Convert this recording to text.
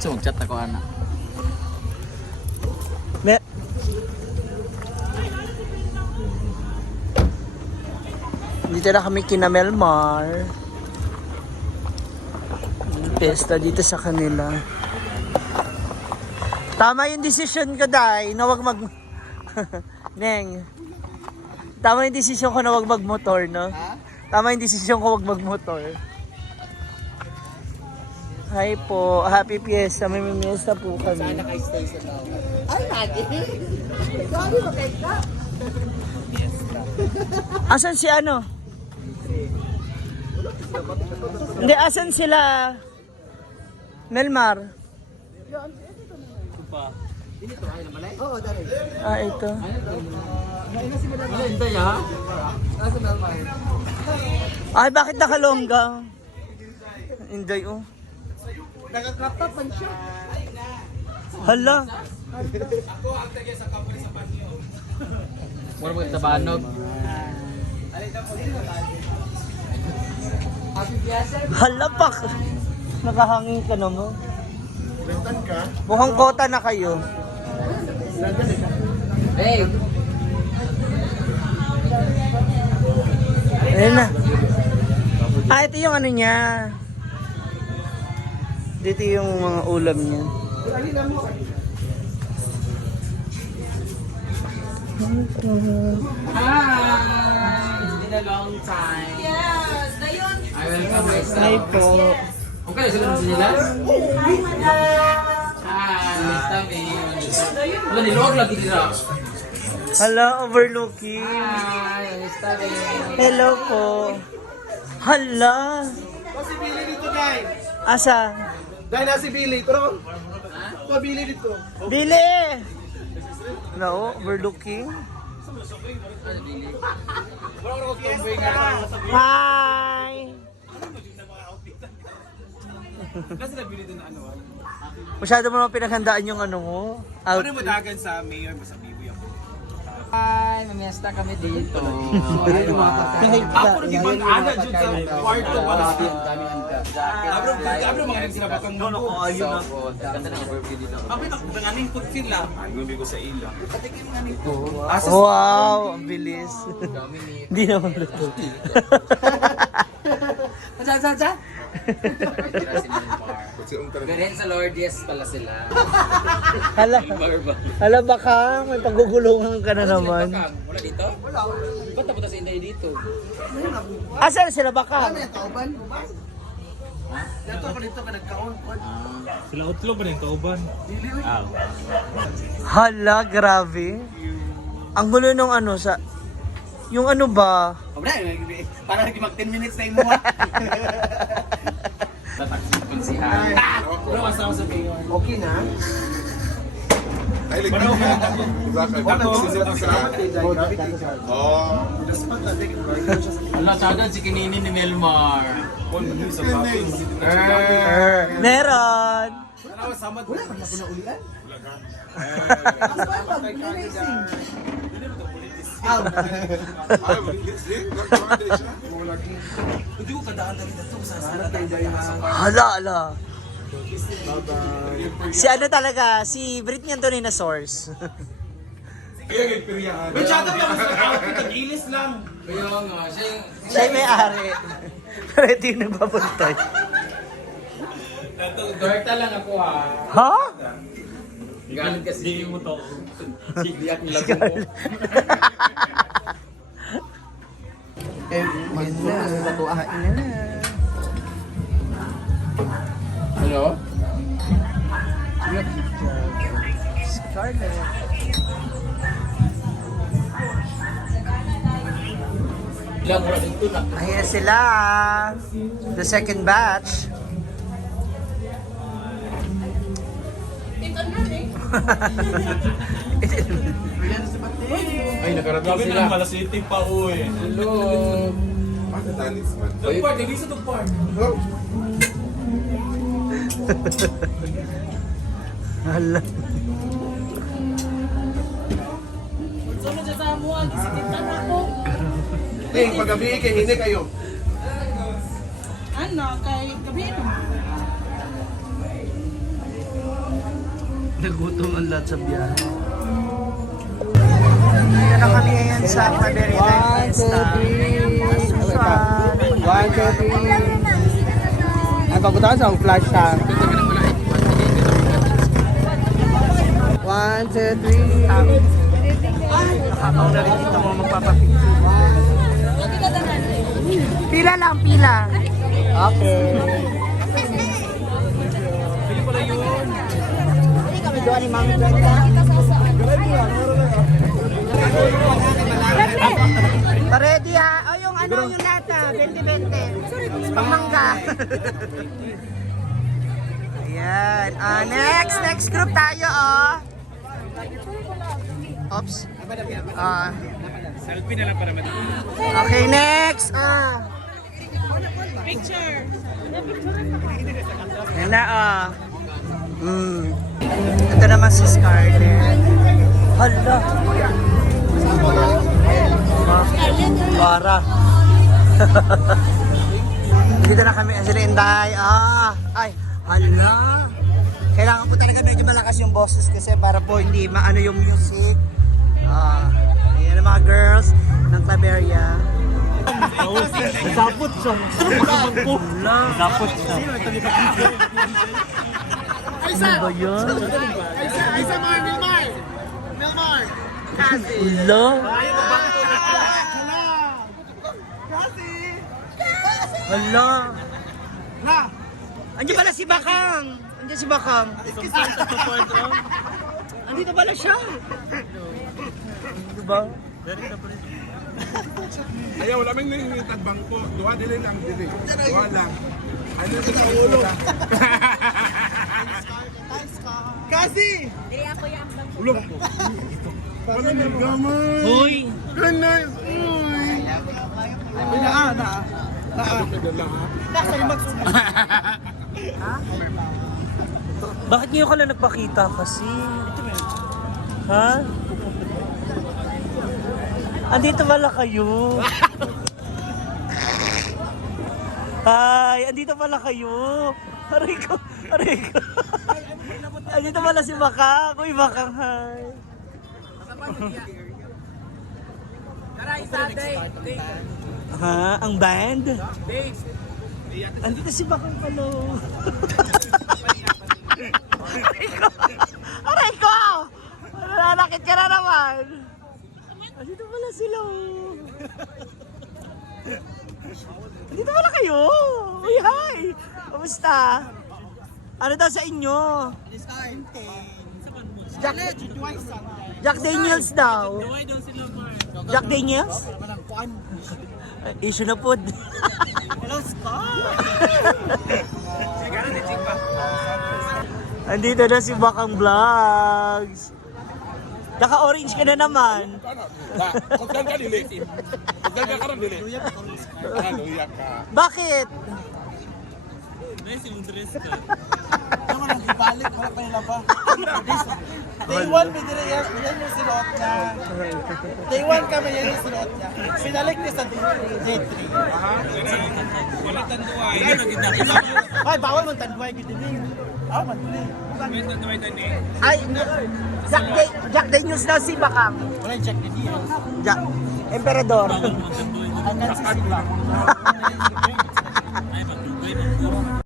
Diretso mag-chat ako anak. Dito na kami kina Melmar. Pesta dito sa kanila. Tama yung desisyon ko, Day, na wag mag... Neng. Tama yung desisyon ko na wag magmotor, no? Tama yung desisyon ko wag magmotor. Hi po. Happy Fiesta. May fiesta po kami. Sana kayo stay sa tawag. Ay, lagi. Sabi mo kayo ka. Asan si ano? Hindi, asan sila? Melmar? Oo, dari. Ah, ito. Ano Inday ha? Nasa normal. Ay, bakit nakalongga? Inday, oh. Nakakapapan siya. Hala. Mura mo sa banog. Hala, pak. Nakahangin ka naman. Mukhang kota na kayo. Hey! Ayun na. Ah, ito yung ano niya. Dito yung mga ulam niya. Hi! It's been a long time. Yes, dayon. I welcome myself. Hi po. Okay, sila sa nila? Hi, madam. Hi! Basta me. Wala, nilog lagi nila. Hala, overlooking. Hi! Basta me. Hello po. Hala. Si Billy dito, guys. Asa? Dahil na si Billy. Ito naman. Ito, Billy dito. Bili! No, overlooking. Hi! Masyado mo naman pinaghandaan yung ano mo. Ano mo dagan sa mayor mo sa Bibi ako? Hi! Mamiesta kami dito. Ako nag-ibang ana dyan sa kwarto para sa Abro mga rin sila bakang mundo. Ganda ng overview dito. Ako nanganing food feel lang. Ang gubi ko sa ila. Patikin nga nito. Wow, ang bilis. Hindi naman luto. Sa? Galing sa Lord, yes pala sila. Hala, hala baka may pagugulungan ka na naman. Wala dito? Wala. Ba't napunta si Inday dito? Asan sila baka? Kauban? Dato ako dito ka nagkaon. Sila utlo ba rin kauban? Ah. Hala, grabe. Ang gulo nung ano sa... Yung ano ba? Wala, para mag 10 minutes na imo. Kunsihan. Ano kasama sa mayor? Okay na? Ay, like, Wala sagad si Kinini ni Melmar. Meron! Hala, hala. Si ano talaga, si Britney Anthony na source. Masyado lang sa outfit, nag-ilis lang. Kaya nga, Siya yung may-ari. Pero ito yung nagpapuntay. Dorta lang ako ha. Ha? Galit kasi. Hindi mo to. Sigiyak nila ko. Hello? Scarlett. Ilang oras ito na. Ayan sila. The second batch. Ay, nakarating Grabe sila. na, Malasiti pa uwi. Hello. Tugpart, hindi sa tugpart. Hala. Sunod sa Samoa, gisitintan ako. Pag-gabi kay hindi kayo. Ano, kay gabi ito. Nagutom ang lahat sa biyahe. Dito na kami ngayon sa Claveria Fiesta. One, two, three. Ang papunta sa flash siya. 1, 2, 3. Nakakaw na rin dito mga magpapapicture. Pila lang, pila. Okay. Ready ha? O yung ano, yung lata, 20-20. Pangmangga. Ayan. Next group tayo, oh. Oops. Selfie na lang para madali. Okay, next. Picture. Yan na, Ito naman si Scarlett. Hala. Para. Dito na kami, sila Inday. Ay, hala. Kailangan po talaga medyo malakas yung boses kasi para po hindi maano yung music. Ayan ang mga girls ng Claveria. Sapot siya. Sapot siya. Ano ba yun? Hala. Hala. Andiyan pala si Bakang. Andiyan si Bakang. Andito pala siya. Diba? Ayaw, wala may nangingitag bangko. Duha dili lang, dili. Duha lang. Ano sa ulo? Kasi! Ulo. Ano na gaman? Hoy! Ganay! Uy! Bakit ngayon ka lang nagpakita kasi? Ha? Andito pala kayo. Ay, andito pala kayo. Aray ko, aray ko. Andito pala si Bakang. Uy, Bakang, hi. Ha? Ang band? Andito si Bakang pala. Aray ko! Aray ko! Nanakit ka na naman. Andito pala sila. Andito pala kayo. Uy, hi! Kamusta? Ano daw sa inyo? Jack Daniels daw. Jack Daniels? Issue na po. Andito na si Bakang Vlogs. Naka-orange ka na naman. Kutgan ka dili. Kutgan ka karon dili. Luya ka. Bakit? Nice yung dress ka. Naman ang ibalik, wala pa nila pa. Day 1, may dire yan yung sinuot niya. Day 1 kami, yan yung sinuot niya. Sinalik niya sa day 3. Wala tanduay. Ano naging nakita? Ay, bawal mong tanduay, gito din. Man. May tanduay tani. Ay, Jack Daniels daw si Bakang. Wala yung check ni Dia. Jack, Emperador. Ang nansi si Bang. Ay, magdugay mo.